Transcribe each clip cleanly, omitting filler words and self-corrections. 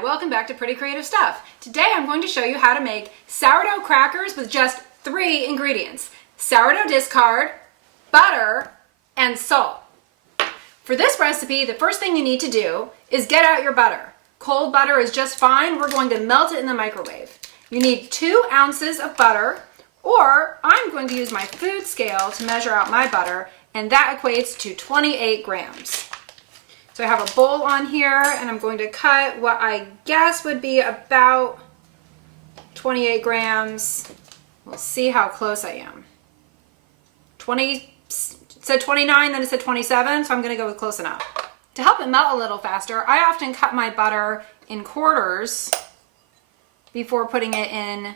Hi, welcome back to Pretty Creative Stuff. Today I'm going to show you how to make sourdough crackers with just 3 ingredients: sourdough discard, butter, and salt. For this recipe, the first thing you need to do is get out your butter. Cold butter is just fine. We're going to melt it in the microwave. You need 2 ounces of butter, or I'm going to use my food scale to measure out my butter, and that equates to 28 grams. So I have a bowl on here, and I'm going to cut what I guess would be about 28 grams. We'll see how close I am. It said 29, then it said 27, so I'm going to go with close enough. To help it melt a little faster, I often cut my butter in quarters before putting it in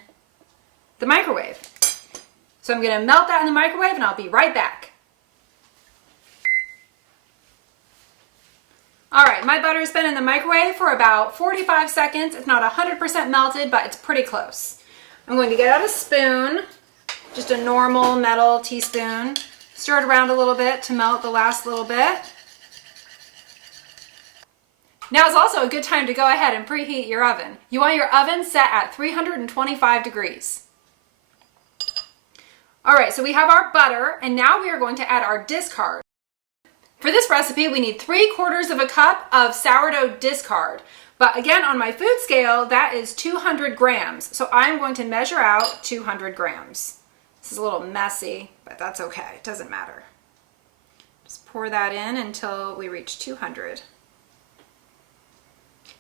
the microwave. So I'm going to melt that in the microwave, and I'll be right back. All right, my butter's been in the microwave for about 45 seconds. It's not 100% melted, but it's pretty close. I'm going to get out a spoon, just a normal metal teaspoon, stir it around a little bit to melt the last little bit. Now is also a good time to go ahead and preheat your oven. You want your oven set at 325 degrees. All right, so we have our butter, and now we are going to add our discard. For this recipe, we need 3/4 cup of sourdough discard. But again, on my food scale, that is 200 grams. So I'm going to measure out 200 grams. This is a little messy, but that's okay. It doesn't matter. Just pour that in until we reach 200.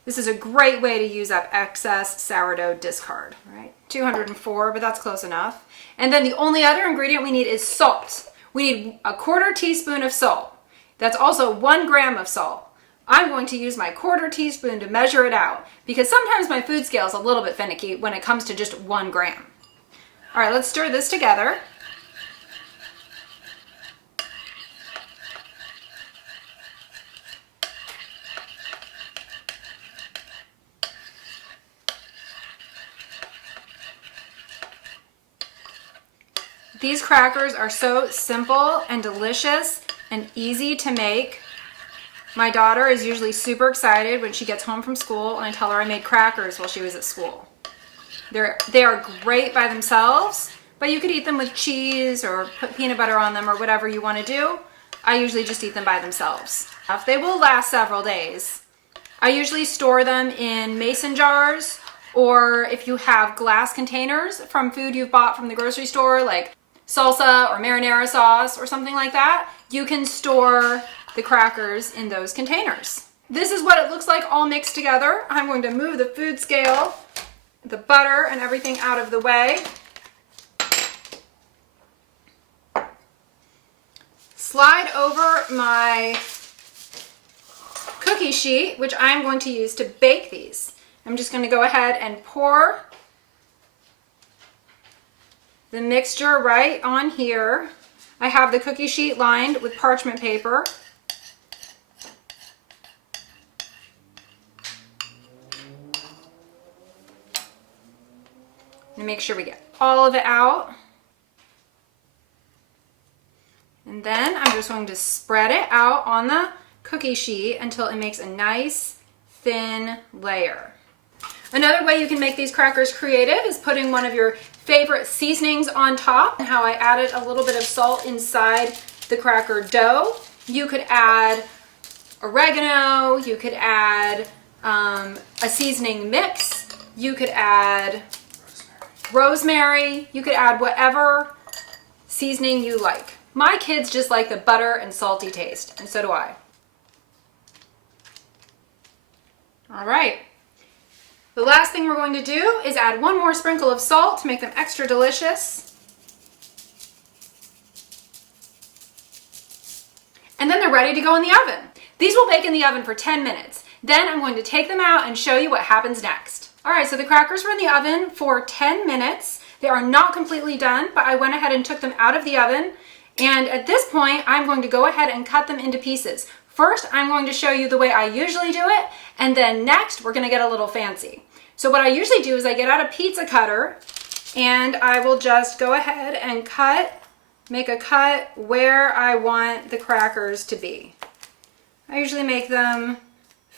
This is a great way to use up excess sourdough discard, right? 204, but that's close enough. And then the only other ingredient we need is salt. We need 1/4 teaspoon of salt. That's also 1 gram of salt. I'm going to use my 1/4 teaspoon to measure it out because sometimes my food scale is a little bit finicky when it comes to just 1 gram. All right, let's stir this together. These crackers are so simple and delicious and easy to make. My daughter is usually super excited when she gets home from school and I tell her I made crackers while she was at school. They are great by themselves, but you could eat them with cheese or put peanut butter on them or whatever you want to do. I usually just eat them by themselves. They will last several days. I usually store them in mason jars, or if you have glass containers from food you've bought from the grocery store, like salsa or marinara sauce or something like that, you can store the crackers in those containers. This is what it looks like all mixed together. I'm going to move the food scale, the butter and everything out of the way. Slide over my cookie sheet, which I'm going to use to bake these. I'm just going to go ahead and pour the mixture right on here. I have the cookie sheet lined with parchment paper. And make sure we get all of it out. And then I'm just going to spread it out on the cookie sheet until it makes a nice thin layer. Another way you can make these crackers creative is putting one of your favorite seasonings on top. And how I added a little bit of salt inside the cracker dough. You could add oregano, you could add a seasoning mix, you could add rosemary, you could add whatever seasoning you like. My kids just like the butter and salty taste, and so do I. All right. The last thing we're going to do is add 1 more sprinkle of salt to make them extra delicious. And then they're ready to go in the oven. These will bake in the oven for 10 minutes. Then I'm going to take them out and show you what happens next. All right, so the crackers were in the oven for 10 minutes. They are not completely done, but I went ahead and took them out of the oven. And at this point, I'm going to go ahead and cut them into pieces. First, I'm going to show you the way I usually do it, and then next, we're going to get a little fancy. So what I usually do is I get out a pizza cutter, and I will just go ahead and make a cut where I want the crackers to be. I usually make them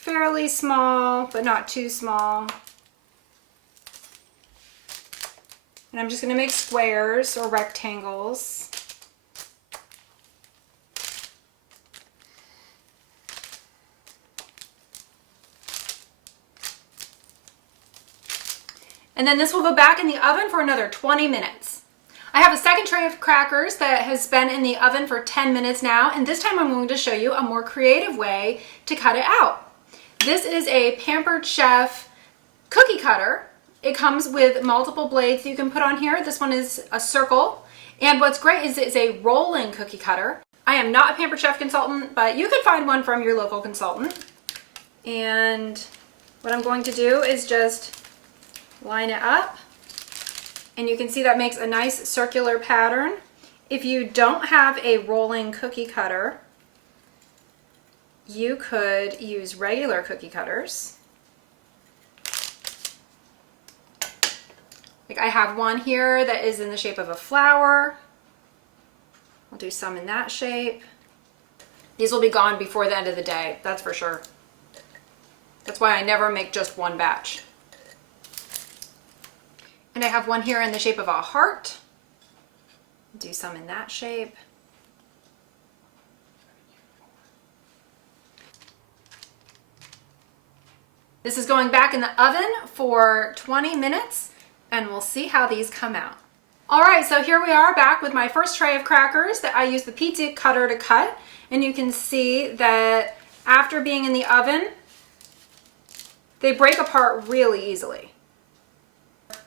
fairly small, but not too small. And I'm just going to make squares or rectangles. And then this will go back in the oven for another 20 minutes. I have a second tray of crackers that has been in the oven for 10 minutes now, and this time I'm going to show you a more creative way to cut it out. This is a Pampered Chef cookie cutter. It comes with multiple blades you can put on here. This one is a circle, and what's great is it's a rolling cookie cutter. I am not a Pampered Chef consultant, but you could find one from your local consultant. And what I'm going to do is just line it up, and you can see that makes a nice circular pattern. If you don't have a rolling cookie cutter, you could use regular cookie cutters. Like I have one here that is in the shape of a flower. I'll do some in that shape. These will be gone before the end of the day, that's for sure. That's why I never make just one batch. And I have one here in the shape of a heart. Do some in that shape. This is going back in the oven for 20 minutes, and we'll see how these come out. All right, so here we are back with my first tray of crackers that I used the pizza cutter to cut. And you can see that after being in the oven, they break apart really easily.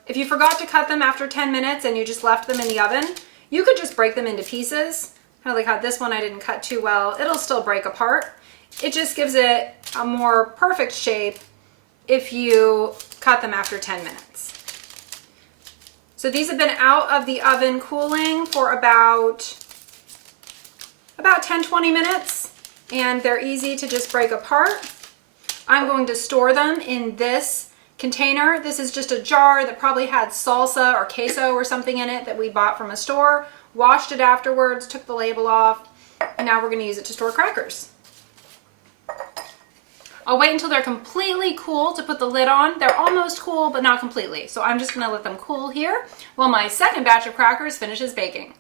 If you forgot to cut them after 10 minutes and you just left them in the oven, you could just break them into pieces. Kind of like how this one I didn't cut too well. It'll still break apart. It just gives it a more perfect shape if you cut them after 10 minutes. So these have been out of the oven cooling for about 10-20 minutes, and they're easy to just break apart. I'm going to store them in this container. This is just a jar that probably had salsa or queso or something in it that we bought from a store, washed it afterwards, took the label off, and now we're going to use it to store crackers. I'll wait until they're completely cool to put the lid on. They're almost cool, but not completely. So I'm just going to let them cool here while my second batch of crackers finishes baking.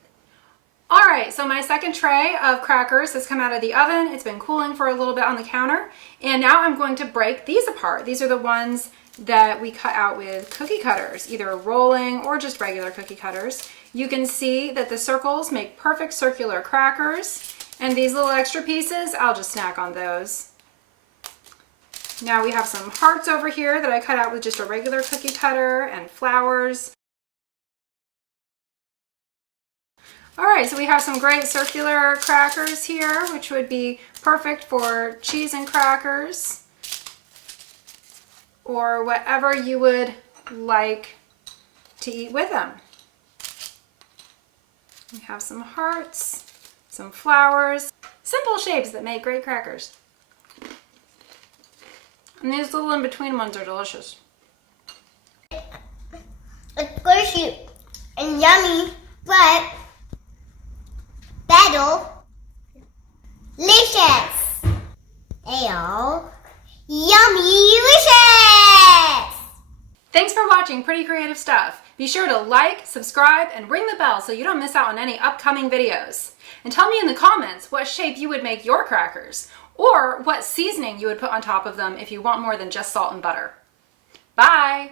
All right, so my second tray of crackers has come out of the oven. It's been cooling for a little bit on the counter. And now I'm going to break these apart. These are the ones that we cut out with cookie cutters, either rolling or just regular cookie cutters. You can see that the circles make perfect circular crackers. And these little extra pieces, I'll just snack on those. Now we have some hearts over here that I cut out with just a regular cookie cutter and flowers. All right, so we have some great circular crackers here, which would be perfect for cheese and crackers or whatever you would like to eat with them. We have some hearts, some flowers, simple shapes that make great crackers. And these little in-between ones are delicious. It's squishy and yummy, but battle-licious. Ayo, yummy-licious! Thanks for watching Pretty Creative Stuff. Be sure to like, subscribe, and ring the bell so you don't miss out on any upcoming videos. And tell me in the comments what shape you would make your crackers, or what seasoning you would put on top of them if you want more than just salt and butter. Bye!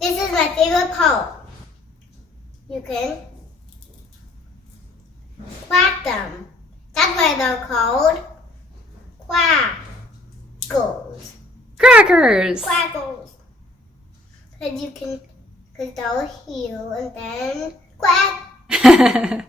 This is my favorite part. You can quack them. That's why they're called quackles. Crackers! Quackles. Because they'll heal and then quack.